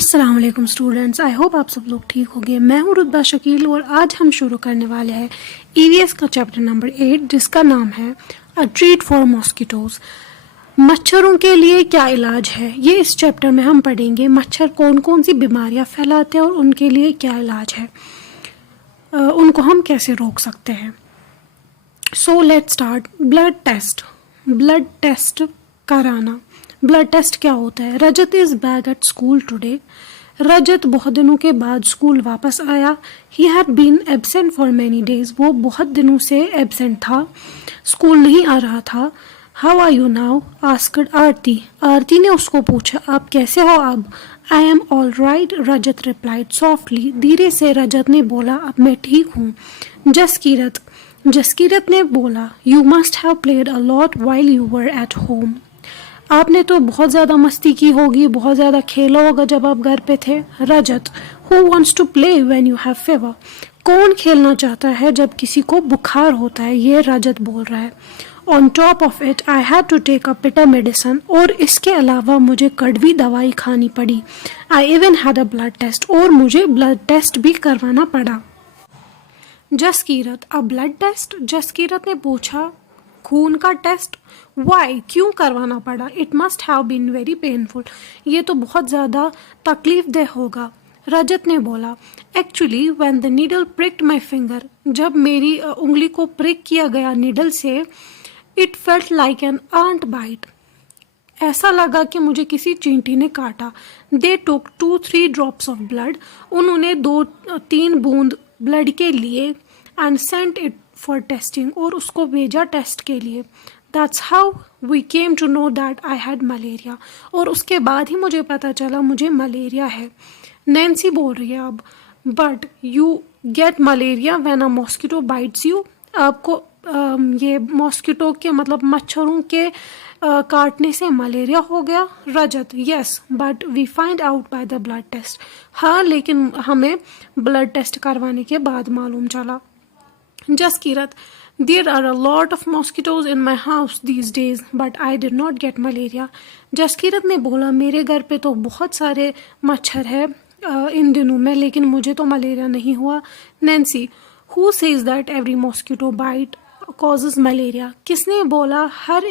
अस्सलाम वालेकुम students, I hope आप सब लोग ठीक होंगे। मैं हूँ रुतबा शकील और आज हम शुरू करने वाले हैं ईवीएस का चैप्टर नंबर 8 जिसका नाम है अ ट्रीट फॉर मॉस्किटोज़। मच्छरों के लिए क्या इलाज है, ये इस चैप्टर में हम पढ़ेंगे। मच्छर कौन कौन सी बीमारियाँ फैलाते हैं और उनके लिए क्या इलाज है, उनको हम कैसे रोक सकते हैं। So let's start. Blood test कराना। ब्लड टेस्ट क्या होता है? Rajat is back at school today. Rajat बहुत दिनों के बाद स्कूल वापस आया। He had been absent for many days. वो बहुत दिनों से एब्सेंट था, स्कूल नहीं आ रहा था। How are you now asked Aarti. Aarti ने उसको पूछा, आप कैसे हो अब? I am all right, Rajat replied softly. धीरे से रजत ने बोला, अब मैं ठीक हूँ। जसकीरत ने बोला, you must have played a lot while you were at home. आपने तो बहुत ज़्यादा मस्ती की होगी, बहुत ज़्यादा खेला होगा जब आप घर पे थे। Rajat, who wants to play when you have fever. कौन खेलना चाहता है जब किसी को बुखार होता है, ये रजत बोल रहा है। On top of it I had to take a bitter medicine. और इसके अलावा मुझे कड़वी दवाई खानी पड़ी। I even had a blood test. और मुझे ब्लड टेस्ट भी करवाना पड़ा। Jaskirat, a blood test? Jaskirat ने पूछा, खून का टेस्ट? वाई, क्यों करवाना पड़ा? It must have been very painful. ये तो बहुत ज़्यादा तकलीफ दह होगा। रजत ने बोला, actually when the needle pricked my finger. जब मेरी उंगली को प्रिक किया गया नीडल से, it felt like an ant bite. ऐसा लगा कि मुझे किसी चींटी ने काटा। They took 2-3 drops of blood. उन्होंने 2-3 बूंद ब्लड के लिए and sent it for testing. और उसको भेजा टेस्ट के लिए। That's how we came to know that I had malaria. और उसके बाद ही मुझे पता चला मुझे मलेरिया है। नैन्सी बोल रही है अब, but you get malaria when a mosquito bytes you. आपको ये मॉस्किटो के मतलब मच्छरों के काटने से मलेरिया हो गया। Rajat, yes but we find out by the blood test. हाँ, लेकिन हमें ब्लड टेस्ट करवाने के बाद मालूम चला। Jaskirat, there are a lot of mosquitoes in my house these days but I did not get malaria. Jaskirat ने बोला, मेरे घर पे तो बहुत सारे मच्छर है इन दिनों में, लेकिन मुझे तो मलेरिया नहीं हुआ। Nancy, who says that every mosquito bite causes malaria? किसने बोला हर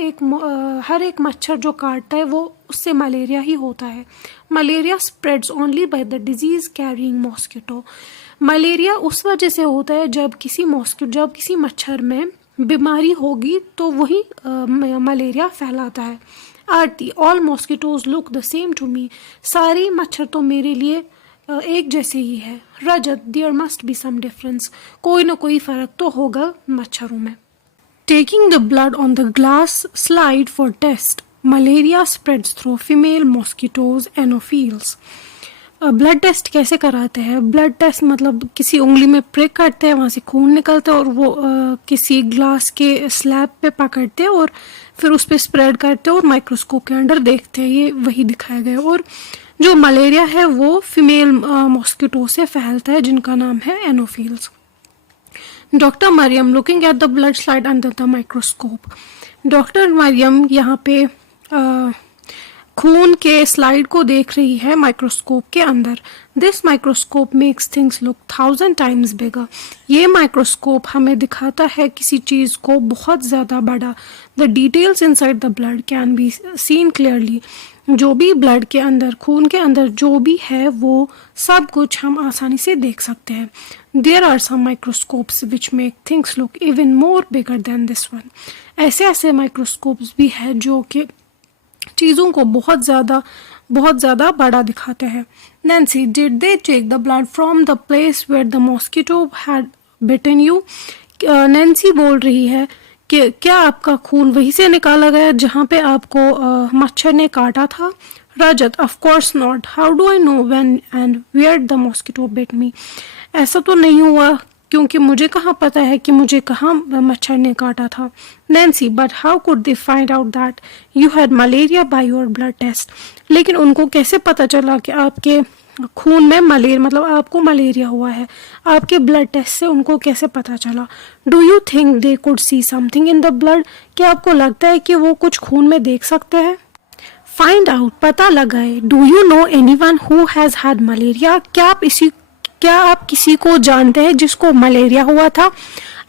एक मच्छर जो काटता है वो उससे मलेरिया ही होता है? Malaria spreads only by the disease carrying mosquito. Malaria उस वजह से होता है जब किसी मच्छर में बीमारी होगी तो वही मलेरिया फैलाता है। Aarti, all mosquitoes look the same to me. सारे मच्छर तो मेरे लिए एक जैसे ही है। Rajat, there must be some difference. कोई ना कोई फर्क तो होगा मच्छरों में। Taking the blood on the glass slide for test. Malaria spreads through female mosquitoes anopheles. Blood test कैसे कराते हैं? ब्लड टेस्ट मतलब किसी उंगली में प्रिक करते हैं, वहाँ से खून निकलता है और वो किसी ग्लास के स्लैब पे पकड़ते हैं और फिर उस पर स्प्रेड करते हैं और माइक्रोस्कोप के अंदर देखते हैं। ये वही दिखाया गया। और जो मलेरिया है वो फीमेल मॉस्किटो से फैलता है जिनका नाम है Anopheles. Doctor Mariam, looking at the blood slide under the microscope. Doctor Mariam यहाँ पे खून के स्लाइड को देख रही है माइक्रोस्कोप के अंदर। This microscope makes things look 1000 times bigger. ये माइक्रोस्कोप हमें दिखाता है किसी चीज़ को बहुत ज़्यादा बड़ा। The details inside the blood can be seen clearly. जो भी ब्लड के अंदर, खून के अंदर जो भी है वो सब कुछ हम आसानी से देख सकते हैं। There are some microscopes which make things look even more bigger than this one. ऐसे माइक्रोस्कोप्स भी है जो कि चीज़ों को बहुत ज़्यादा बड़ा दिखाते हैं। Nancy, did they take the blood from the place where the mosquito had bitten you. Nancy बोल रही है कि क्या आपका खून वहीं से निकाला गया जहाँ पे आपको मच्छर ने काटा था? Rajat, of course not. How do I know when and where the mosquito bit me. ऐसा तो नहीं हुआ क्योंकि मुझे कहाँ पता है कि मुझे कहाँ मच्छर ने काटा था। Nancy, but how could they find out that you had malaria by your blood test. लेकिन उनको कैसे पता चला कि आपके खून में मतलब आपको मलेरिया हुआ है? आपके ब्लड टेस्ट से उनको कैसे पता चला? Do you think they could see something in the blood. क्या आपको लगता है कि वो कुछ खून में देख सकते हैं? फाइंड आउट, पता लगाए। Do you know anyone who has had malaria? क्या आप किसी को जानते हैं जिसको मलेरिया हुआ था?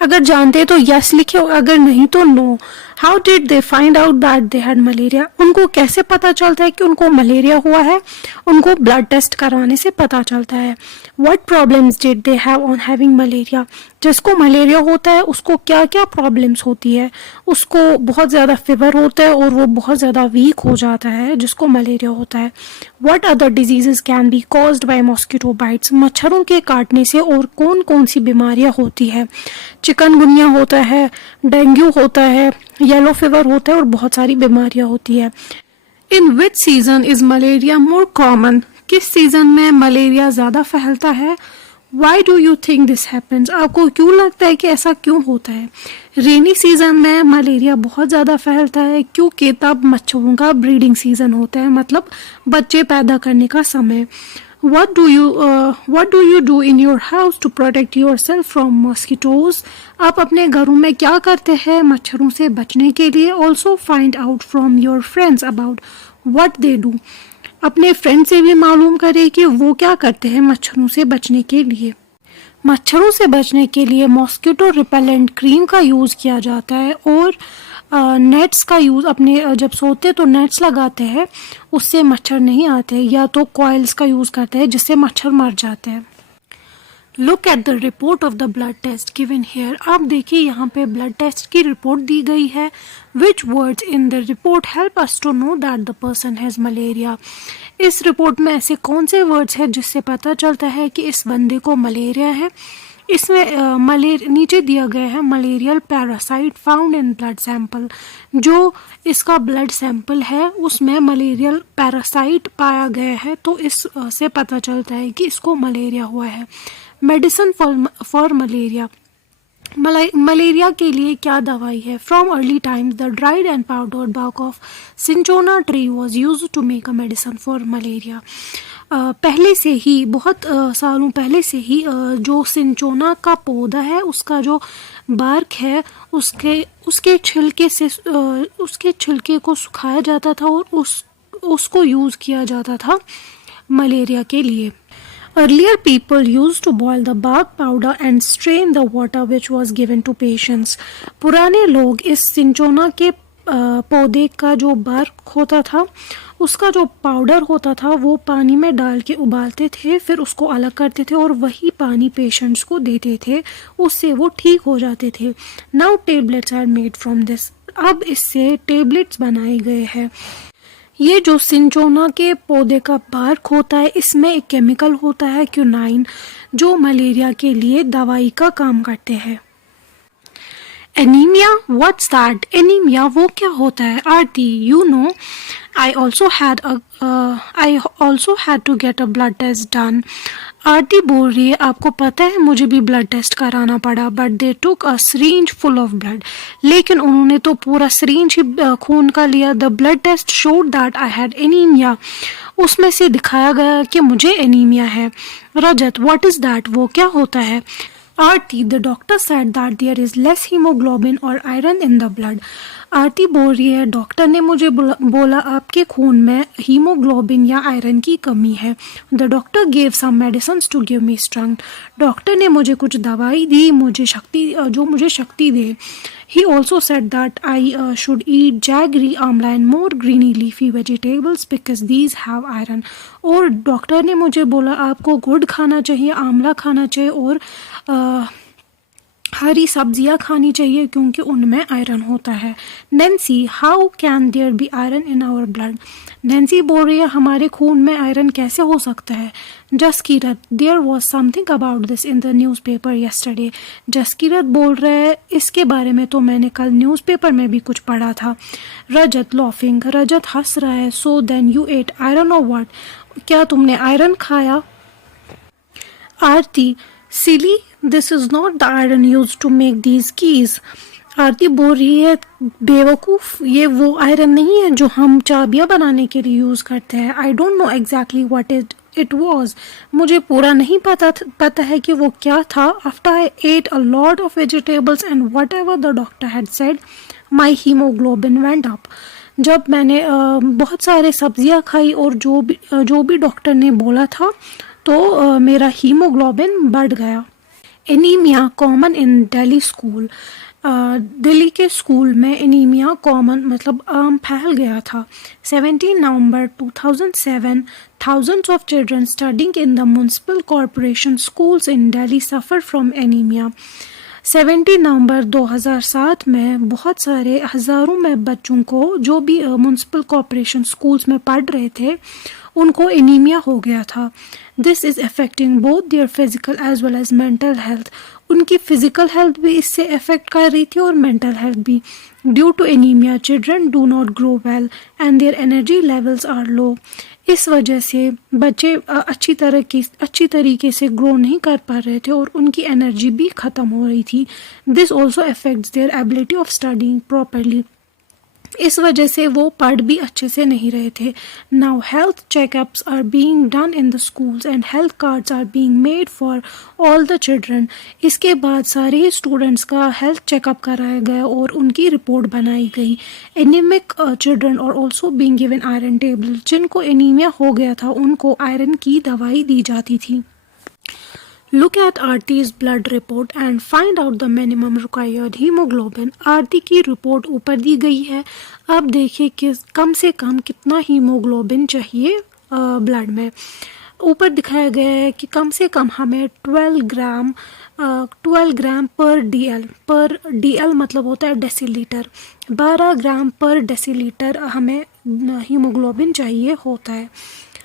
अगर जानते हैं तो यस लिखे, अगर नहीं तो no. How did they find out that they had malaria? उनको कैसे पता चलता है कि उनको मलेरिया हुआ है? उनको ब्लड टेस्ट करवाने से पता चलता है। What problems did they have on having malaria? जिसको मलेरिया होता है उसको क्या क्या प्रॉब्लम्स होती है? उसको बहुत ज़्यादा फीवर होता है और वो बहुत ज़्यादा वीक हो जाता है जिसको मलेरिया होता है। What other diseases can be caused by mosquito bytes? मच्छरों के काटने से और कौन कौन सी बीमारियां होती है? चिकनगुनिया होता है, डेंगू होता है, येलो फीवर होता है और बहुत सारी बीमारियां होती है। In which season is malaria more common? किस सीजन में मलेरिया ज़्यादा फैलता है? Why do you think this happens? आपको क्यों लगता है कि ऐसा क्यों होता है? रेनी सीजन में मलेरिया बहुत ज़्यादा फैलता है क्योंकि तब मच्छरों का ब्रीडिंग सीजन होता है, मतलब बच्चे पैदा करने का समय। What do you do in your house to protect yourself from mosquitoes? आप अपने घरों में क्या करते हैं मच्छरों से बचने के लिए? Also find out from your friends about what they do. अपने फ्रेंड से भी मालूम करें कि वो क्या करते हैं मच्छरों से बचने के लिए। मच्छरों से बचने के लिए मॉस्किटो रिपेलेंट क्रीम का यूज़ किया जाता है और नेट्स का यूज़, अपने जब सोते तो नेट्स लगाते हैं, उससे मच्छर नहीं आते, या तो कॉइल्स का यूज़ करते हैं जिससे मच्छर मर जाते हैं। Look at the report of the blood test given here. आप देखिए यहाँ पे ब्लड टेस्ट की रिपोर्ट दी गई है। Which words in the report help us to know that the person has malaria? इस रिपोर्ट में ऐसे कौन से वर्ड्स हैं जिससे पता चलता है कि इस बंदे को मलेरिया है? इसमें नीचे दिया गया है malarial parasite found in blood sample. जो इसका ब्लड सैंपल है उसमें मलेरियल पैरासाइट पाया गया है, तो इस से पता चलता है कि इसको मलेरिया हुआ है। मेडिसिन फॉर मलेरिया, मलेरिया के लिए क्या दवाई है? From early times the dried and powdered bark of cinchona tree was use to make a medicine for malaria. पहले से ही, बहुत सालों पहले से ही जो सिंचोना का पौधा है उसका जो बार्क है उसके छिलके को सुखाया जाता था और उसको यूज़ किया जाता था मलेरिया के लिए। Earlier people used to boil the bark powder and strain the water which was given to patients. पुराने लोग इस सिंचोना के पौधे का जो बार्क होता था उसका जो पाउडर होता था वो पानी में डाल के उबालते थे, फिर उसको अलग करते थे और वही पानी पेशेंट्स को देते थे, उससे वो ठीक हो जाते थे। Now tablets are made from this. अब इससे टेबलेट्स बनाए गए हैं। ये जो सिंचोना के पौधे का बार्क होता है इसमें एक केमिकल होता है क्यूनाइन, जो मलेरिया के लिए दवाई का काम करते हैं। Anaemia, what's that? एनीमिया वो क्या होता है? Aarti, you know I also had to get a blood test done. Aarti बोल रही है आपको पता है मुझे भी ब्लड टेस्ट कराना पड़ा, but they took a syringe full of blood. लेकिन उन्होंने तो पूरा syringe ही खून का लिया। The blood test showed that I had anemia. उसमें से दिखाया गया कि मुझे एनीमिया है। रजत, what is that? वो क्या होता है? आरती, the doctor said that there is less hemoglobin or iron in the blood. आरती बोल रही है डॉक्टर ने मुझे बोला आपके खून में हीमोग्लोबिन या आयरन की कमी है। The doctor gave some medicines to give me strength. Doctor ने मुझे कुछ दवाई दी जो मुझे शक्ति दे। He also said that I should eat jaggery, amla and more greeny leafy vegetables because these have iron. और डॉक्टर ने मुझे बोला आपको गुड़ खाना चाहिए, आंवला खाना चाहिए और हरी सब्जियां खानी चाहिए क्योंकि उनमें आयरन होता है। Nancy, how can there be iron in our blood? Nancy बोल रही है हमारे खून में आयरन कैसे हो सकता है? Jaskirat, there was something about this in the newspaper yesterday. Jaskirat बोल रहे हैं इसके बारे में तो मैंने कल न्यूज़पेपर में भी कुछ पढ़ा था। रजत, लॉफिंग, रजत हंस रहा है। So then you ate iron और व्हाट? क्या तुमने आयरन खाया? Aarti, silly, this is not the iron used to make these keys. Aarti बोल रही है बेवकूफ़, ये वो आयरन नहीं है जो हम चाबियां बनाने के लिए यूज़ करते हैं। I don't know exactly what it was. मुझे पूरा नहीं पता है कि वो क्या था। After I at a lot of vegetables and what ever the doctor had said my haemoglobin went up. जब मैंने बहुत सारे सब्जियां खाई और जो भी डॉक्टर ने बोला था, तो मेरा हीमोग्लोबिन बढ़ गया। Anaemia common in Delhi school. Delhi के स्कूल में एनीमिया कॉमन मतलब आम फैल गया था। 17 नवंबर 2007, thousands of children studying in the municipal corporation schools in Delhi suffer from anemia. 17 नवंबर 2007 में बहुत सारे हज़ारों में बच्चों को, जो भी म्यूनसिपल कॉरपोरेशन स्कूल्स में पढ़ रहे थे, उनको एनीमिया हो गया था। This is affecting both their physical as well as mental health. उनकी फिजिकल हेल्थ भी इससे अफेक्ट कर रही थी और मेंटल हेल्थ भी। Due to anaemia children do not grow well and their energy levels are low. इस वजह से बच्चे अच्छी तरीके से ग्रो नहीं कर पा रहे थे और उनकी एनर्जी भी ख़त्म हो रही थी। This also affects their ability of studying properly. इस वजह से वो पढ़ भी अच्छे से नहीं रहे थे। Now health checkups are being done in the schools and health cards are being made for all the children. इसके बाद सारे स्टूडेंट्स का हेल्थ चेकअप कराया गया और उनकी रिपोर्ट बनाई गई। एनीमिक चिल्ड्रन और also being given iron table. जिनको एनीमिया हो गया था उनको आयरन की दवाई दी जाती थी। Look at आरती's blood report and find out the minimum required hemoglobin। आरती की रिपोर्ट ऊपर दी गई है। अब देखिए कि कम से कम कितना हीमोग्लोबिन चाहिए ब्लड में। ऊपर दिखाया गया है कि कम से कम हमें 12 ग्राम पर डीएल मतलब होता है डेसीलीटर। 12 ग्राम पर डेसीलीटर हमें हीमोग्लोबिन चाहिए होता है।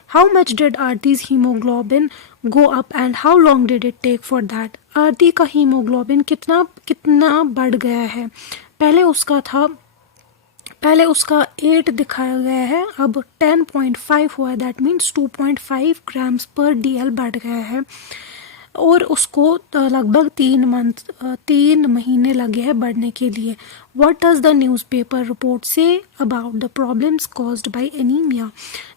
How much did Aarti's hemoglobin go up and how long did it take for that? आरती का हीमोग्लोबिन कितना बढ़ गया है। पहले उसका 8 दिखाया गया है, अब 10.5 हुआ है। दैट मीन्स 2.5 ग्राम्स पर डीएल बढ़ गया है और उसको लगभग 3 महीने लगे हैं बढ़ने के लिए। What does the newspaper report say about the problems caused by anemia?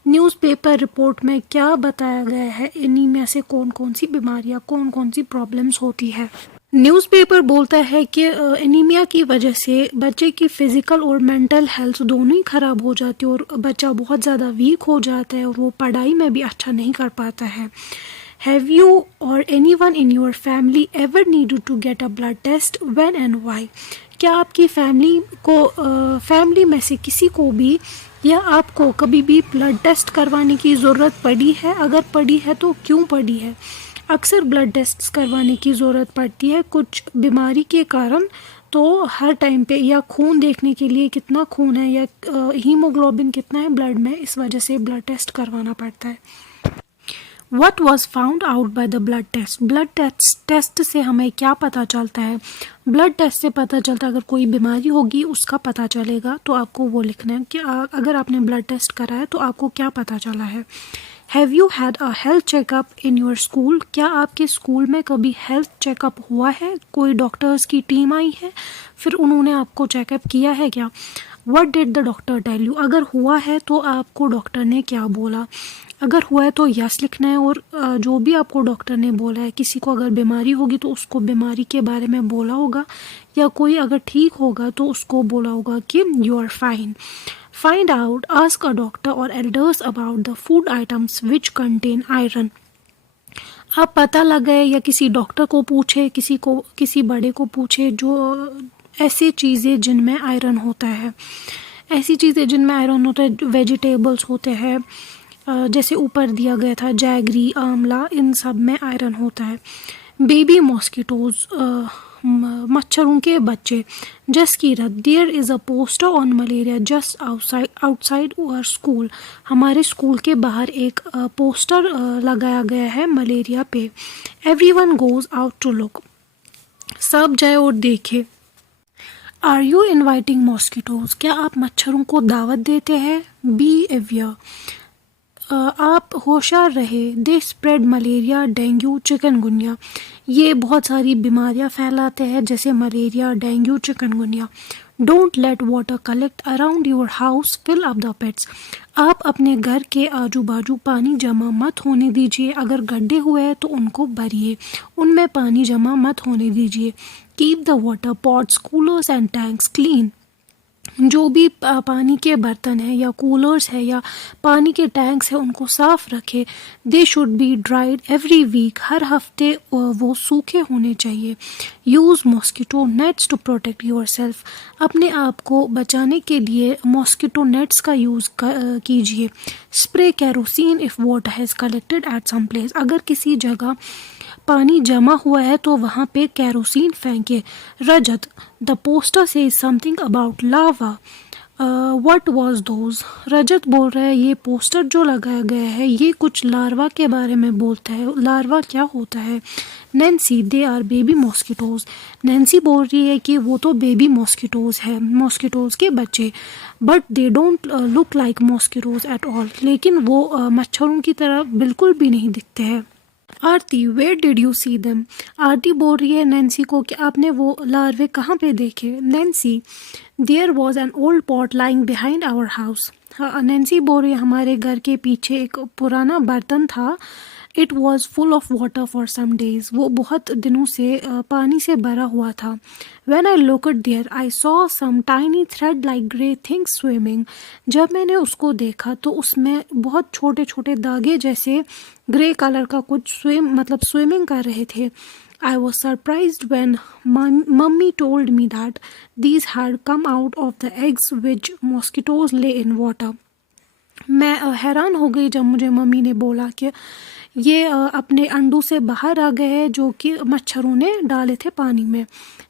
Newspaper report में क्या बताया गया है, एनीमिया से कौन कौन सी बीमारियां, कौन कौन सी प्रॉब्लम्स होती है। न्यूज़पेपर बोलता है कि एनीमिया की वजह से बच्चे की फ़िज़िकल और मेंटल हेल्थ दोनों ही ख़राब हो जाती है और बच्चा बहुत ज़्यादा वीक हो जाता है और वो पढ़ाई में भी अच्छा नहीं कर पाता है। Have you or anyone in your family ever needed to get a blood test? When and why? क्या आपकी फैमिली में से किसी को भी या आपको कभी भी ब्लड टेस्ट करवाने की ज़रूरत पड़ी है? अगर पड़ी है तो क्यों पड़ी है? अक्सर ब्लड टेस्ट करवाने की ज़रूरत पड़ती है कुछ बीमारी के कारण। तो हर टाइम पे या खून देखने के लिए कितना खून है या हीमोग्लोबिन कितना है ब्लड में, इस वजह से ब्लड टेस्ट करवाना पड़ता है। What was found out by the blood test? Blood test से हमें क्या पता चलता है? ब्लड टेस्ट से पता चलता है अगर कोई बीमारी होगी उसका पता चलेगा, तो आपको वो लिखना है कि अगर आपने ब्लड टेस्ट कराया तो आपको क्या पता चला है। Have you had a health checkup in your school? क्या आपके स्कूल में कभी हेल्थ चेकअप हुआ है? कोई डॉक्टर्स की टीम आई है फिर उन्होंने आपको चेकअप किया है क्या? What did the doctor tell you? अगर हुआ है तो आपको डॉक्टर ने क्या बोला? अगर हुआ है तो यस लिखना है और जो भी आपको डॉक्टर ने बोला है, किसी को अगर बीमारी होगी तो उसको बीमारी के बारे में बोला होगा, या कोई अगर ठीक होगा तो उसको बोला होगा कि you are fine. Find out, ask a doctor और elders about the food items which contain iron. आप पता लगाए या किसी डॉक्टर को पूछे, किसी बड़े को पूछे जो ऐसी चीज़ें जिनमें आयरन होता है। ऐसी चीज़ें जिनमें आयरन होता है, वेजिटेबल्स होते हैं जैसे ऊपर दिया गया था जैगरी, आंवला, इन सब में आयरन होता है। बेबी मॉस्किटोज, मच्छरों के बच्चे। Jaskirat, there is a poster on malaria just outside our school. हमारे स्कूल के बाहर एक पोस्टर लगाया गया है मलेरिया पे। Everyone goes out to look, सब जाए और देखे। आर यू इन्वाइटिंग मॉस्किटोज, क्या आप मच्छरों को दावत देते हैं? बी अवेयर, आप होशियार रहे। They spread malaria, dengue, chikungunya. ये बहुत सारी बीमारियां फैलाते हैं जैसे malaria, dengue, chikungunya. Don't let water collect around your house, fill up the pits. आप अपने घर के आजू बाजू पानी जमा मत होने दीजिए। अगर गड्ढे हुए हैं तो उनको भरिए, उनमें पानी जमा मत होने दीजिए। Keep the water pots, coolers and tanks clean. जो भी पानी के बर्तन हैं या कूलर्स है या पानी के टैंक्स हैं उनको साफ़ रखें. They should be dried every week. हर हफ्ते वो सूखे होने चाहिए. Use mosquito nets to protect yourself. अपने आप को बचाने के लिए मॉस्किटो नेट्स का यूज़ कीजिए. Spray kerosene if water has collected at some place. अगर किसी जगह पानी जमा हुआ है तो वहाँ पे कैरोसिन फेंके. Rajat, the poster says something about larva. What was those. Rajat बोल रहा है ये पोस्टर जो लगाया गया है ये कुछ लार्वा के बारे में बोलता है. लार्वा क्या होता है. Nancy, they are baby mosquitoes. Nancy बोल रही है कि वो तो बेबी मॉस्किटोज है, मॉस्किटोज के बच्चे. But they don't look like mosquitoes at all. लेकिन वो मच्छरों की तरह बिल्कुल भी नहीं दिखते हैं. Aarti, where did you see them. Aarti बोल रही है नैन्सी को कि आपने वो लार्वे कहाँ पे देखे. Nancy, there was an old pot lying behind our house. Nancy बोल रही है हमारे घर के पीछे एक पुराना बर्तन था. It was full of water for some days. वो बहुत दिनों से पानी से भरा हुआ था. When I looked there, I saw some tiny thread like grey things swimming. जब मैंने उसको देखा तो उसमें बहुत छोटे छोटे धागे जैसे ग्रे कलर का कुछ स्विमिंग कर रहे थे. I was surprised when mummy told me that these had come out of the eggs which mosquitoes lay in water. मैं हैरान हो गई जब मुझे मम्मी ने बोला कि ये अपने अंडों से बाहर आ गए हैं जो कि मच्छरों ने डाले थे पानी में.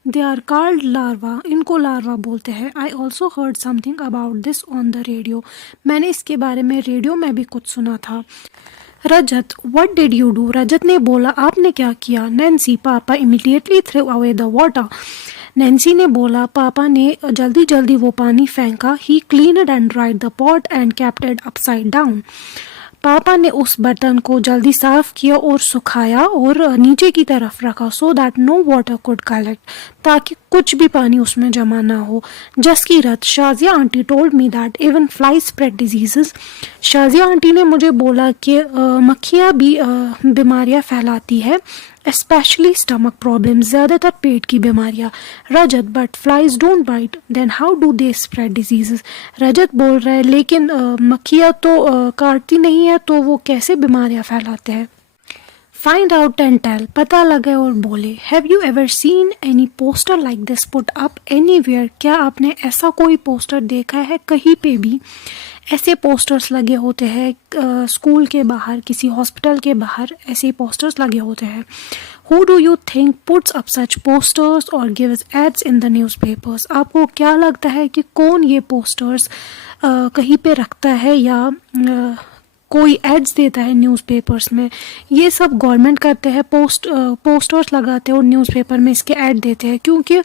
They are called larva. इनको लार्वा बोलते हैं. I also heard something about this on the radio. मैंने इसके बारे में रेडियो में भी कुछ सुना था. Rajat, what did you do. Rajat ने बोला आपने क्या किया. Nancy, papa immediately threw away the water. Nancy ने बोला पापा ने जल्दी जल्दी वो पानी फेंका. He cleaned and dried the pot and kept it upside down. पापा ने उस बर्तन को जल्दी साफ किया और सुखाया और नीचे की तरफ रखा. So that no water could collect. ताकि कुछ भी पानी उसमें जमा ना हो. Jaskirat, Shazia aunty told me that even fly spread diseases. Shazia aunty ने मुझे बोला कि मक्खियाँ भी बीमारियाँ फैलाती है. Specially stomach problem. ज़्यादातर पेट की बीमारियाँ. Rajat, but flies don't bite. Then how do they spread diseases. Rajat बोल रहा है लेकिन मक्खियाँ तो काटती नहीं है तो वो कैसे बीमारियाँ फैलाते हैं. Find out and tell. पता लगे और बोले. Have you ever seen any poster like this put up anywhere. क्या आपने ऐसा कोई पोस्टर देखा है कहीं पे भी. ऐसे पोस्टर्स लगे होते हैं स्कूल के बाहर, किसी हॉस्पिटल के बाहर ऐसे पोस्टर्स लगे होते हैं. Who do you think puts up such posters और gives ads in the newspapers. आपको क्या लगता है कि कौन ये पोस्टर्स कहीं पे रखता है या कोई एड्स देता है न्यूज़पेपर्स में. ये सब गवर्नमेंट करते हैं. पोस्टर्स लगाते हैं और न्यूज़पेपर में इसके ऐड देते हैं क्योंकि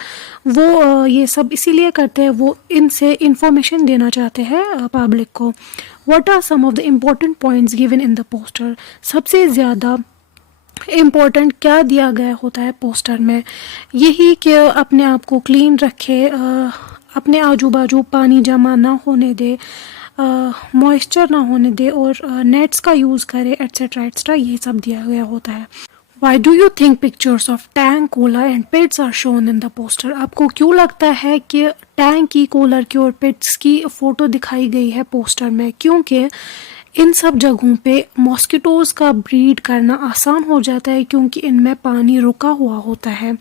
वो ये सब इसीलिए करते हैं. वो इनसे इंफॉर्मेशन देना चाहते हैं पब्लिक को. What are some of the important points given in the poster. सबसे ज़्यादा इम्पोर्टेंट क्या दिया गया होता है पोस्टर में. यही कि अपने आप को क्लीन रखे, अपने आजू बाजू पानी जमा ना होने दे, मॉइस्चर ना होने दे और नेट्स का यूज़ करे एट्सेट्रा एट्सेट्रा. ये सब दिया गया होता है. Why do you think pictures of tank, cooler and pits are shown in the poster. आपको क्यों लगता है कि टैंक की, कूलर की और पिट्स की फ़ोटो दिखाई गई है पोस्टर में. क्योंकि इन सब जगहों पे मॉस्किटोज़ का ब्रीड करना आसान हो जाता है क्योंकि इनमें पानी रुका हुआ होता है.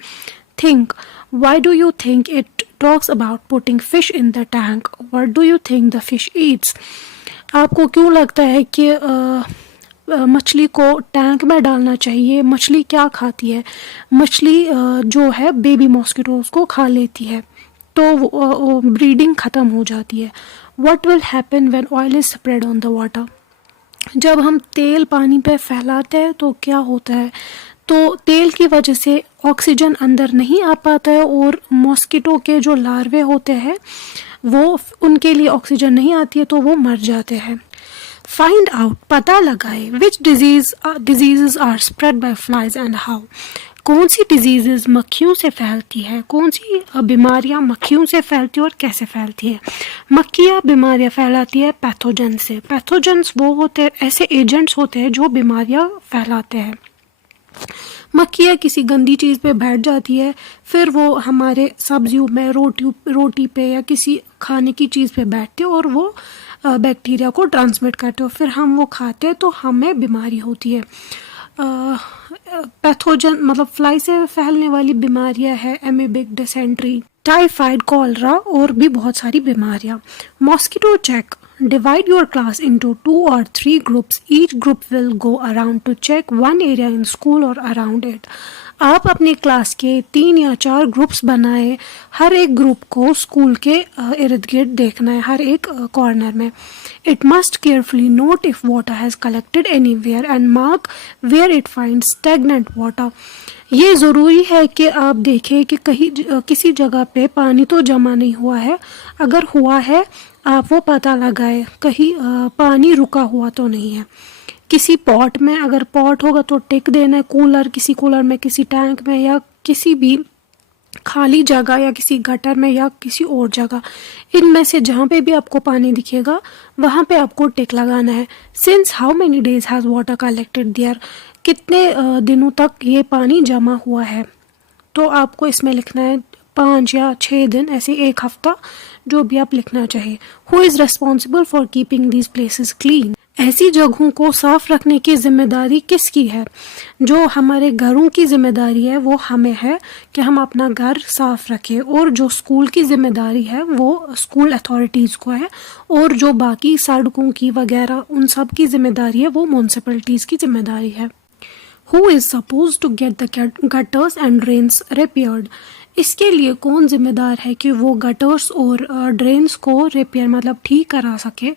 Think. Why do you think it talks about putting fish in the tank? What do you think the fish eats? आपको क्यों लगता है कि मछली को टैंक में डालना चाहिए. मछली क्या खाती है. मछली जो है बेबी मॉस्किटोज़ को खा लेती है तो ब्रीडिंग ख़त्म हो जाती है. What will happen when oil is spread on the water? जब हम तेल पानी पे फैलाते हैं तो क्या होता है. तो तेल की वजह से ऑक्सीजन अंदर नहीं आ पाता है और मॉस्किटो के जो लार्वे होते हैं वो उनके लिए ऑक्सीजन नहीं आती है तो वो मर जाते हैं. Find out. पता लगाए. Which disease are spread by flies and how. कौन सी डिजीज़ मक्खियों से फैलती है. कौन सी बीमारियां मक्खियों से फैलती है और कैसे फैलती है. मक्खियाँ बीमारियां फैलाती है पैथोजन से. पैथोजन्स वो होते हैं, ऐसे एजेंट्स होते हैं जो बीमारियां फैलाते हैं. मक्खियाँ किसी गंदी चीज़ पे बैठ जाती है, फिर वो हमारे सब्जियों में, रोटी पे या किसी खाने की चीज़ पे बैठते हैं और वो बैक्टीरिया को ट्रांसमिट करते हो, फिर हम वो खाते हैं तो हमें बीमारी होती है। पैथोजन मतलब फ्लाई से फैलने वाली बीमारियां है एमीबिक, डिसेंट्री, टाइफाइड, कॉलरा और भी बहुत सारी बीमारियां। Mosquito check, divide your class into 2 or 3 groups. Each group will go around to check one area in school or around it. आप अपनी क्लास के 3 या 4 ग्रुप्स बनाए, हर एक ग्रुप को स्कूल के इर्द गिर्द देखना है, हर एक कॉर्नर में। It must carefully note if water has collected anywhere and mark where it finds stagnant water. ये ज़रूरी है कि आप देखें कि कहीं किसी जगह पे पानी तो जमा नहीं हुआ है, अगर हुआ है आप वो पता लगाए, कहीं पानी रुका हुआ तो नहीं है। किसी पॉट में, अगर पॉट होगा तो टिक देना है, कूलर, किसी कूलर में, किसी टैंक में या किसी भी खाली जगह या किसी गटर में या किसी और जगह, इनमें से जहाँ पे भी आपको पानी दिखेगा वहाँ पे आपको टिक लगाना है। Since how many days has water collected there, कितने दिनों तक ये पानी जमा हुआ है, तो आपको इसमें लिखना है 5 या 6 दिन, ऐसे 1 हफ्ता, जो भी आप लिखना चाहिए। Who is responsible for keeping these places clean, ऐसी जगहों को साफ रखने की जिम्मेदारी किसकी है? जो हमारे घरों की जिम्मेदारी है वो हमें है कि हम अपना घर साफ रखें, और जो स्कूल की जिम्मेदारी है वो स्कूल अथॉरिटीज़ को है, और जो बाकी सड़कों की वगैरह उन सब की जिम्मेदारी है वो म्यूनसिपलिटीज़ की जिम्मेदारी है। Who is supposed to get the gutters and drains repaired? इसके लिए कौन जिम्मेदार है कि वो गटर्स और ड्रेन्स को रिपेयर मतलब ठीक करा सके?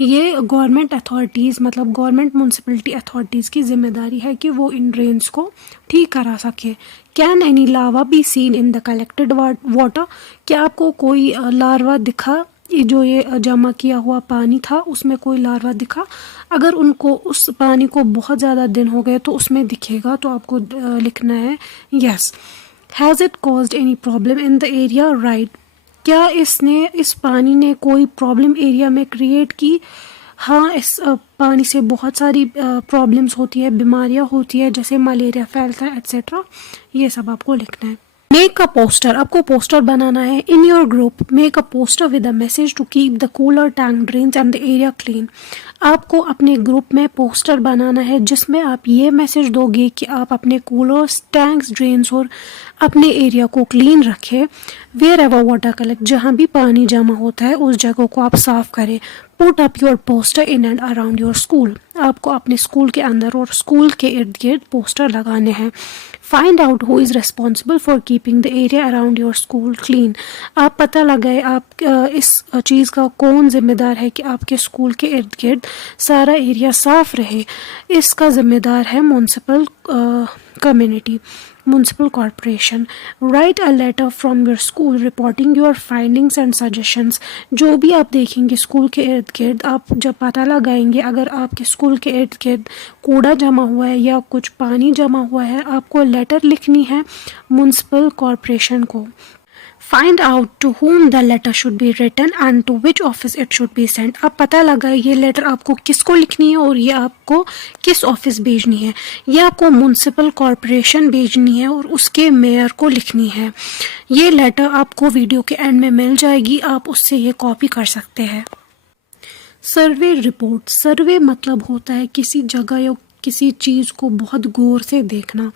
ये गवर्नमेंट अथॉरिटीज़ मतलब गवर्नमेंट म्यूनसिपलिटी अथॉरिटीज़ की जिम्मेदारी है कि वो इन ड्रेन्स को ठीक करा सके। Can any lava be seen in the collected water, क्या आपको कोई लार्वा दिखा? जो ये जमा किया हुआ पानी था उसमें कोई लार्वा दिखा? अगर उनको उस पानी को बहुत ज़्यादा दिन हो गए तो उसमें दिखेगा, तो आपको लिखना है yes. Has it caused any problem in the area, right, क्या इस पानी ने कोई प्रॉब्लम एरिया में क्रिएट की? हाँ, इस पानी से बहुत सारी प्रॉब्लम्स होती है, बीमारियाँ होती है, जैसे मलेरिया फैलता है एट्सेट्रा, ये सब आपको लिखना है। मेक अ पोस्टर, आपको पोस्टर बनाना है। In your group make a poster with a message to keep the cooler, tank, drains and the area clean. आपको अपने ग्रुप में पोस्टर बनाना है जिसमें आप ये मैसेज दोगे कि आप अपने कूलर्स, टैंक्स, ड्रेन्स और अपने एरिया को क्लीन रखें। वेयर एवर वाटर कलेक्ट, जहाँ भी पानी जमा होता है उस जगह को आप साफ करें। Put up your poster in and around your school, आपको अपने स्कूल के अंदर और स्कूल के इर्द गिर्द पोस्टर लगाने हैं। Find out who is responsible for keeping the area around your school clean, आप पता लगाए आप इस चीज़ का कौन जिम्मेदार है कि आपके स्कूल के इर्द गिर्द सारा एरिया साफ रहे। इसका जिम्मेदार है municipal community, municipal corporation. Write a letter from your school reporting your findings and suggestions, जो भी आप देखेंगे स्कूल के इर्द गिर्द, आप जब पता लगाएंगे अगर आपके स्कूल के इर्द गिर्द कूड़ा जमा हुआ है या कुछ पानी जमा हुआ है, आपको लेटर लिखनी है म्यूनसिपल कॉरपोरेशन को। Find out to whom the letter should be written and to which office it should be sent, आप पता लगाए ये लेटर आपको किसको लिखनी है और ये आपको किस ऑफिस भेजनी है। ये आपको म्यूनसिपल कॉरपोरेशन भेजनी है और उसके मेयर को लिखनी है। ये लेटर आपको वीडियो के एंड में मिल जाएगी, आप उससे ये कॉपी कर सकते हैं। सर्वे रिपोर्ट, सर्वे मतलब होता है किसी जगह या किसी चीज़ को बहुत गौर से देखना।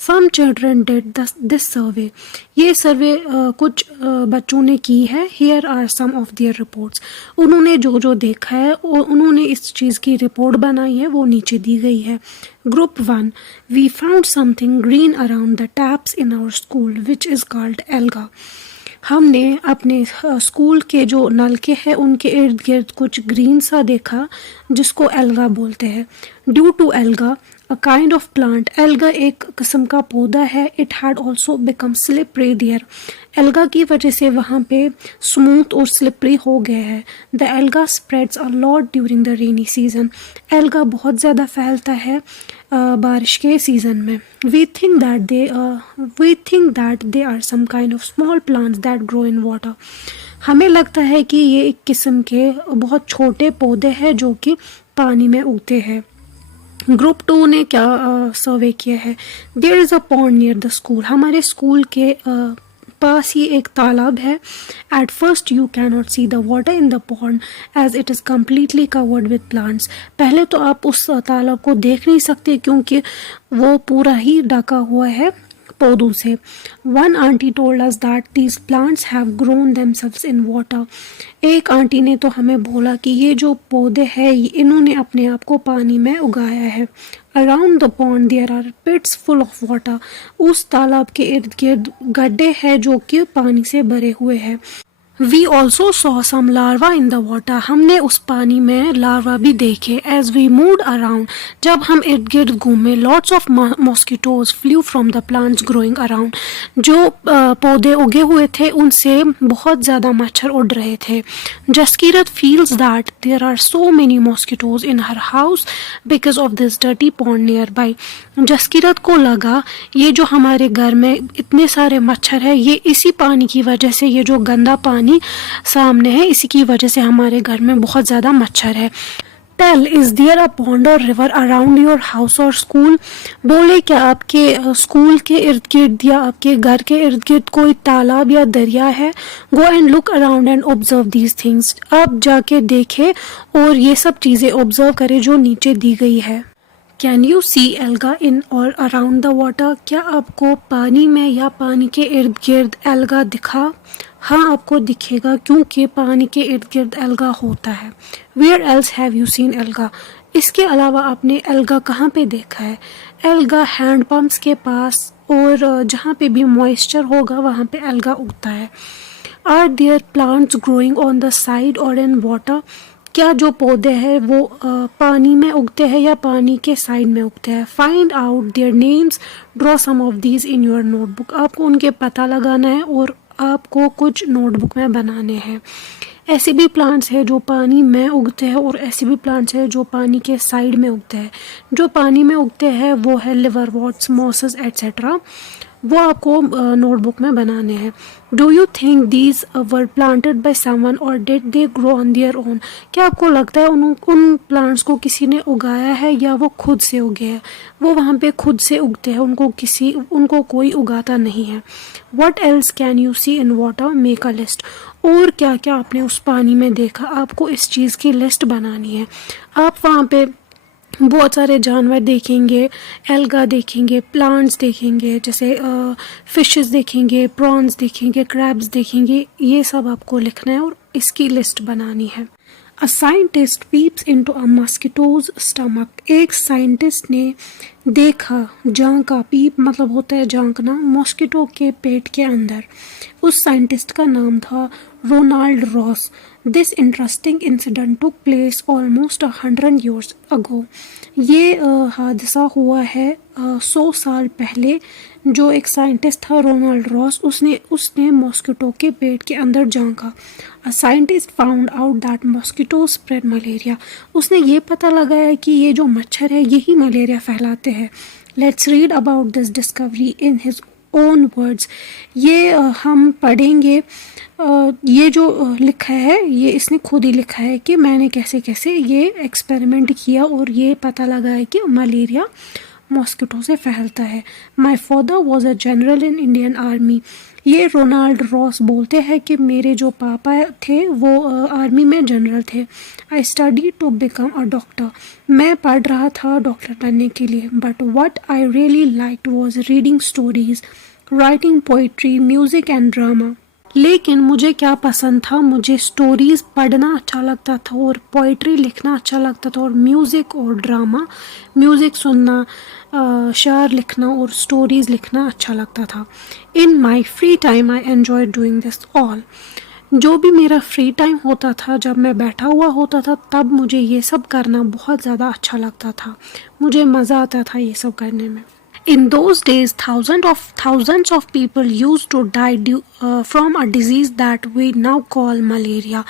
Some children did this survey, ये सर्वे कुछ बच्चों ने की है। Here are some of their reports, उन्होंने जो जो देखा है और उन्होंने इस चीज़ की रिपोर्ट बनाई है वो नीचे दी गई है। Group 1, we found something green around the taps in our school which is called alga, हमने अपने स्कूल के जो नलके हैं उनके इर्द गिर्द कुछ ग्रीन सा देखा जिसको एल्गा बोलते हैं। Due to alga a kind of plant, alga एक किस्म का पौधा है। It had also become slippery there, alga की वजह से वहाँ पे स्मूथ और स्लिपरी हो गया है। The alga spreads a lot during the rainy season, alga बहुत ज़्यादा फैलता है बारिश के सीज़न में। We think that they are some kind of small plants that grow in water, हमें लगता है कि ये एक किस्म के बहुत छोटे पौधे हैं जो कि पानी में उगते हैं। ग्रुप 2 ने क्या सर्वे किया है। There is a pond near the school, हमारे स्कूल के पास ही एक तालाब है। At first you can not see the water in the pond as it is completely covered with plants, पहले तो आप उस तालाब को देख नहीं सकते क्योंकि वो पूरा ही ढका हुआ है पौधों से। One aunty told us that these plants have grown themselves in water, एक आंटी ने तो हमें बोला कि ये जो पौधे हैं इन्होंने अपने आप को पानी में उगाया है। Around the pond there are pits full of water, उस तालाब के इर्द गिर्द गड्ढे हैं जो कि पानी से भरे हुए हैं। We also saw some larva in the water, हमने उस पानी में लार्वा भी देखे। एज वी मूव्ड अराउंड, जब हम इर्द गिर्द घूमे, lots of mosquitoes flu from the plants growing around, जो पौधे उगे हुए थे उनसे बहुत ज़्यादा मच्छर उड़ रहे थे। Jaskirat feels that there are so many mosquitoes in her house because of this dirty pond near by, Jaskirat को लगा ये जो हमारे घर में इतने सारे मच्छर है ये इसी पानी की वजह से, ये जो गंदा पानी सामने है इसी की वजह से हमारे घर में बहुत ज़्यादा मच्छर है। Tell is there a pond और रिवर अराउंड योर हाउस और स्कूल, बोले क्या आपके स्कूल के इर्द गिर्द या आपके घर के इर्द गिर्द कोई तालाब या दरिया है। Go and look around and observe these things, आप जाके देखें और ये सब चीज़ें ऑब्जर्व करें जो नीचे दी गई है। कैन यू सी एल्गा इन और अराउंड द वाटर, क्या आपको पानी में या पानी के इर्द गिर्द एल्गा दिखा। हाँ आपको दिखेगा क्योंकि पानी के इर्द गिर्द एल्गा होता है। Where else have you seen alga, इसके अलावा आपने एल्गा कहाँ पे देखा है। एल्गा हैंड पम्प्स के पास और जहाँ पे भी मॉइस्चर होगा वहाँ पे एल्गा उगता है। Are there plants growing on the side और इन वाटर, क्या जो पौधे हैं वो पानी में उगते हैं या पानी के साइड में उगते हैं। Find out their names, draw some of these in your notebook, आपको उनके पता लगाना है और आपको कुछ नोटबुक में बनाने हैं। ऐसे भी प्लांट्स हैं जो पानी में उगते हैं और ऐसे भी प्लांट्स हैं जो पानी के साइड में उगते हैं। जो पानी में उगते हैं वो है लिवरवॉर्ट्स, मॉसेस एट्सेट्रा, वो आपको नोटबुक में बनाने हैं। Do you think these were planted by someone और did they grow on their own, क्या आपको लगता है उन प्लांट्स को किसी ने उगाया है या वो खुद से उगे हैं। वो वहाँ पे खुद से उगते हैं, उनको कोई उगाता नहीं है। What else can you see in water, make a list, और क्या क्या आपने उस पानी में देखा, आपको इस चीज़ की लिस्ट बनानी है। आप वहाँ पे बहुत सारे जानवर देखेंगे, एल्गा देखेंगे, प्लांट्स देखेंगे, जैसे फिशेस देखेंगे, प्रॉन्स देखेंगे, क्रैब्स देखेंगे, ये सब आपको लिखना है और इसकी लिस्ट बनानी है। A scientist peeps into a mosquitoes stomach, एक साइंटिस्ट ने देखा, झांका, पीप मतलब होता है झांकना, मॉस्किटो के पेट के अंदर। उस साइंटिस्ट का नाम था Ronald Ross. This interesting incident took place almost 100 years ago, ये हादसा हुआ है 100 साल पहले। जो एक साइंटिस्ट था रोनाल्ड रॉस, उसने मॉस्किटो के पेट के अंदर झांका। A scientist found out that mosquito spread malaria, उसने ये पता लगाया कि ये जो मच्छर है यही मलेरिया फैलाते हैं। Let's read about this discovery in his own words, ये हम पढ़ेंगे। ये जो लिखा है ये इसने खुद ही लिखा है कि मैंने कैसे कैसे ये एक्सपेरिमेंट किया और ये पता लगाया कि मलेरिया मॉस्किटो से फैलता है। My father was a general in Indian army, ये रोनाल्ड रॉस बोलते हैं कि मेरे जो पापा थे वो आर्मी में जनरल थे। I study to become a doctor, मैं पढ़ रहा था डॉक्टर बनने के लिए। But what I really liked was reading stories, writing poetry, music and drama, लेकिन मुझे क्या पसंद था, मुझे स्टोरीज़ पढ़ना अच्छा लगता था और पोइट्री लिखना अच्छा लगता था और म्यूज़िक और ड्रामा, म्यूज़िक सुनना, शायर लिखना और स्टोरीज़ लिखना अच्छा लगता था। In my free time I enjoy doing this all, जो भी मेरा फ्री टाइम होता था, जब मैं बैठा हुआ होता था तब मुझे ये सब करना बहुत ज़्यादा अच्छा लगता था, मुझे मज़ा आता था ये सब करने में। In those days, thousands of people used to die from a disease that we now call malaria.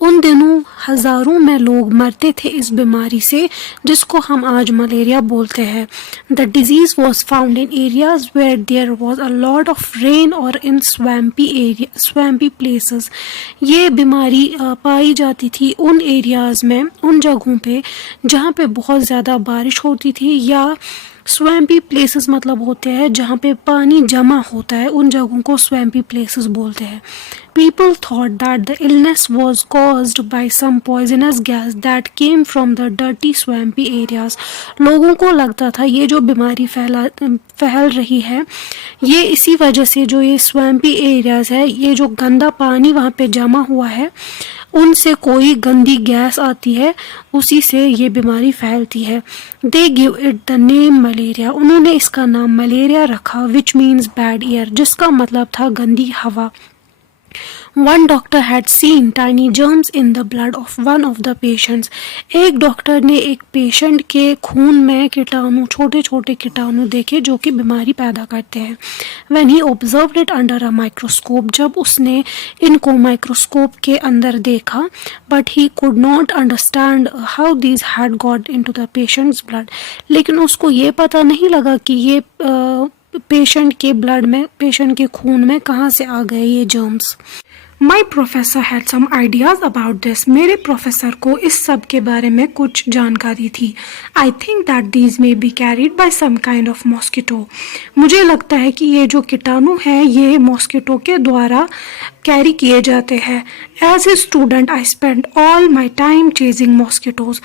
उन दिनों हज़ारों में लोग मरते थे इस बीमारी से जिसको हम आज मलेरिया बोलते हैं. The disease was found in areas where there was a lot of rain or in swampy places. ये बीमारी पाई जाती थी उन एरियाज़ में, उन जगहों पे जहाँ पे बहुत ज़्यादा बारिश होती थी, या स्वैम्पी प्लेसेस मतलब होते हैं जहाँ पे पानी जमा होता है, उन जगहों को स्वैम्पी प्लेसेस बोलते हैं. People thought that the illness was caused by some poisonous gas that came from the dirty swampy areas. लोगों को लगता था ये जो बीमारी फैल रही है ये इसी वजह से, जो ये स्वैम्पी एरियाज है, ये जो गंदा पानी वहाँ पे जमा हुआ है उनसे कोई गंदी गैस आती है, उसी से ये बीमारी फैलती है. They give it the name malaria. उन्होंने इसका नाम मलेरिया रखा, which means bad air, जिसका मतलब था गंदी हवा. One doctor had seen tiny germs in the blood of one of the patients. एक डॉक्टर ने एक पेशेंट के खून में कीटाणु, छोटे छोटे कीटाणु देखे जो कि बीमारी पैदा करते हैं. When he observed it under a microscope, जब उसने इनको माइक्रोस्कोप के अंदर देखा, but he could not understand how these had got into the patient's blood. लेकिन उसको ये पता नहीं लगा कि ये पेशेंट के ब्लड में, पेशेंट के खून में कहाँ से आ गए ये germs. My professor had some ideas about this. मेरे प्रोफेसर को इस सब के बारे में कुछ जानकारी थी. I think that these may be carried by some kind of mosquito. मुझे लगता है कि ये जो कीटाणु हैं ये मॉस्किटो के द्वारा कैरी किए जाते हैं. As a student, I spent all my time chasing mosquitoes.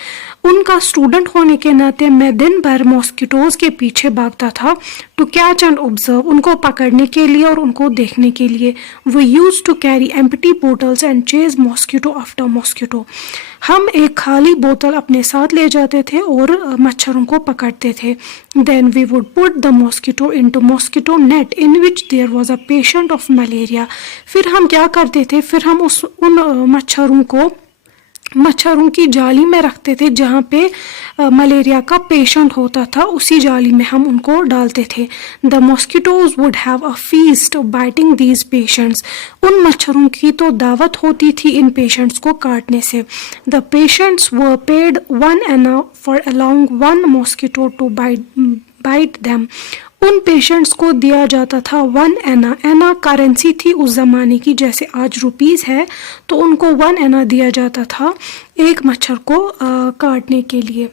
उनका स्टूडेंट होने के नाते मैं दिन भर मॉस्किटोज के पीछे भागता था. To catch and observe, उनको पकड़ने के लिए और उनको देखने के लिए. We used to carry empty bottles and chase mosquito after mosquito. हम एक खाली बोतल अपने साथ ले जाते थे और मच्छरों को पकड़ते थे. Then we would put the mosquito into mosquito net in which there was a patient of malaria. फिर हम क्या करते थे, फिर हम उन मच्छरों की जाली में रखते थे जहाँ पे मलेरिया का पेशेंट होता था, उसी जाली में हम उनको डालते थे. The mosquitoes would have a feast biting these patients. उन मच्छरों की तो दावत होती थी इन पेशेंट्स को काटने से. The patients were paid 1 anna for allowing one mosquito to bite them. उन पेशेंट्स को दिया जाता था 1 anna. एना करेंसी थी उस ज़माने की, जैसे आज रुपीस है, तो उनको 1 anna दिया जाता था एक मच्छर को काटने के लिए.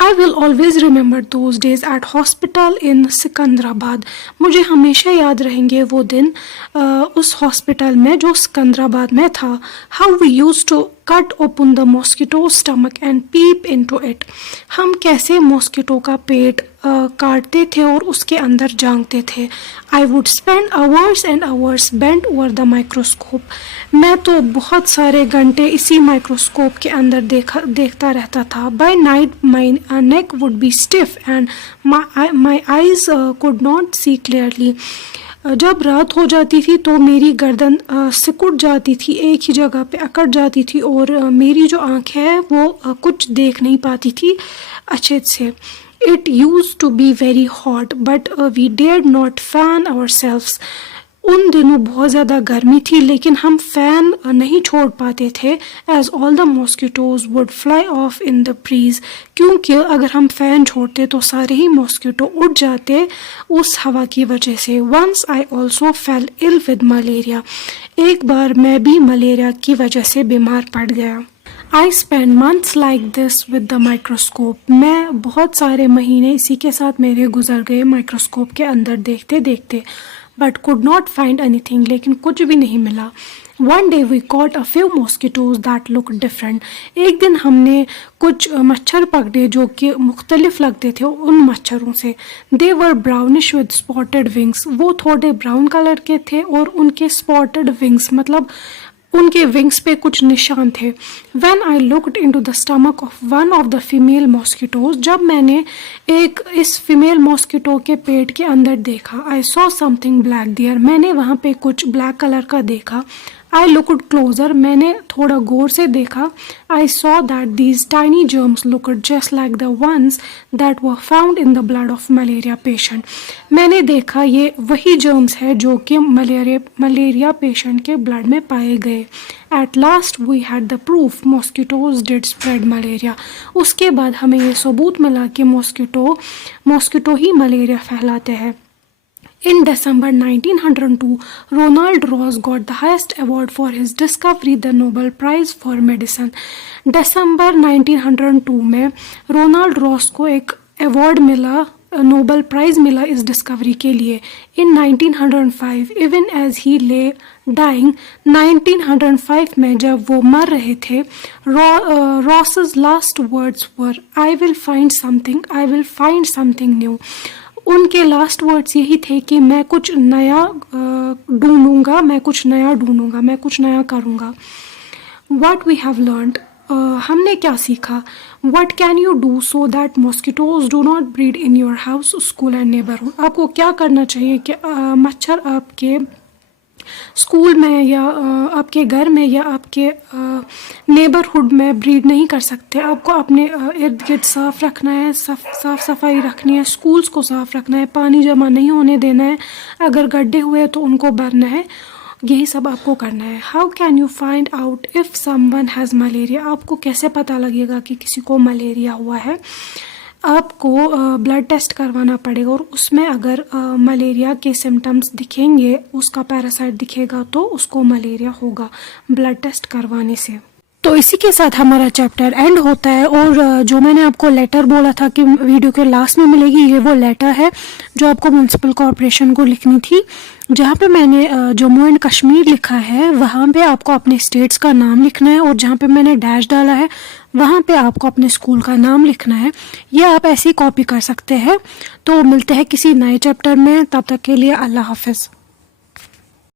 I will always remember those days at hospital in Secunderabad. मुझे हमेशा याद रहेंगे वो दिन उस हॉस्पिटल में जो सिकंदराबाद में था. How we used to cut open the mosquito's stomach and peep into it. हम कैसे मॉस्किटो का पेट काटते थे और उसके अंदर झांकते थे. I would spend hours and hours bent over the microscope. मैं तो बहुत सारे घंटे इसी माइक्रोस्कोप के अंदर देखता रहता था. By night my neck would be stiff and my eyes could not see clearly. जब रात हो जाती थी तो मेरी गर्दन सिकुड़ जाती थी, एक ही जगह पे अकड़ जाती थी और मेरी जो आँख है वो कुछ देख नहीं पाती थी अच्छे से. It used to be very hot, but we dared not fan ourselves. उन दिनों बहुत ज़्यादा गर्मी थी लेकिन हम फ़ैन नहीं छोड़ पाते थे. As all the mosquitoes would fly off in the breeze. क्योंकि अगर हम फ़ैन छोड़ते तो सारे ही मॉस्किटो उड़ जाते उस हवा की वजह से. Once I also fell ill with malaria. एक बार मैं भी मलेरिया की वजह से बीमार पड़ गया. I spent months like this with the microscope. मैं बहुत सारे महीने इसी के साथ मेरे गुजर गए माइक्रोस्कोप के अंदर देखते देखते. But could not find anything. लेकिन कुछ भी नहीं मिला. One day we caught a few mosquitoes that looked different. एक दिन हमने कुछ मच्छर पकड़े जो कि मुख्तलिफ लगते थे उन मच्छरों से. They were brownish with spotted wings. वो थोड़े ब्राउन कलर के थे और उनके spotted wings मतलब उनके विंग्स पे कुछ निशान थे. When I looked into the stomach of one of the female mosquitoes, जब मैंने एक इस फीमेल मॉस्किटो के पेट के अंदर देखा, I saw something black there. मैंने वहाँ पे कुछ ब्लैक कलर का देखा. I looked closer. मैंने थोड़ा गौर से देखा. I saw that these tiny germs looked just like the ones that were found in the blood of malaria patient. मैंने देखा ये वही germs है जो कि मलेरिया पेशेंट के ब्लड में पाए गए. At last we had the proof mosquitoes did spread malaria. उसके बाद हमें ये सबूत मिला कि मॉस्किटो ही मलेरिया फैलाते हैं. In December 1902, Ronald Ross got the highest award for his discovery, the Nobel Prize for Medicine. December 1902 में रोनाल्ड रॉस को एक अवार्ड मिला, नोबेल प्राइज मिला इस डिस्कवरी के लिए. In 1905, even as he lay dying, 1905 में जब वो मर रहे थे, Ross's last words were, I will find something new. उनके लास्ट वर्ड्स यही थे कि मैं कुछ नया ढूंढूंगा, मैं कुछ नया करूंगा. What we have learned, हमने क्या सीखा? What can you do so that mosquitoes do not breed in your house, school and neighborhood? आपको क्या करना चाहिए कि मच्छर आपके स्कूल में या आपके घर में या आपके नेबरहुड में ब्रीड नहीं कर सकते. आपको अपने इर्द गिर्द साफ़ रखना है, साफ़ सफाई रखनी है, स्कूल्स को साफ़ रखना है, पानी जमा नहीं होने देना है, अगर गड्ढे हुए तो उनको भरना है. यही सब आपको करना है. How can you find out if someone has malaria? आपको कैसे पता लगेगा कि किसी को मलेरिया हुआ है? आपको ब्लड टेस्ट करवाना पड़ेगा और उसमें अगर मलेरिया के सिम्टम्स दिखेंगे, उसका पैरासाइट दिखेगा तो उसको मलेरिया होगा ब्लड टेस्ट करवाने से. तो इसी के साथ हमारा चैप्टर एंड होता है. और जो मैंने आपको लेटर बोला था कि वीडियो के लास्ट में मिलेगी, ये वो लेटर है जो आपको म्यूनसिपल कॉरपोरेशन को लिखनी थी. जहाँ पे मैंने जम्मू एंड कश्मीर लिखा है वहाँ पे आपको अपने स्टेट्स का नाम लिखना है, और जहाँ पे मैंने डैश डाला है वहाँ पे आपको अपने स्कूल का नाम लिखना है. ये आप ऐसे ही कॉपी कर सकते हैं. तो मिलते हैं किसी नए चैप्टर में, तब तक के लिए अल्लाह हाफिज़.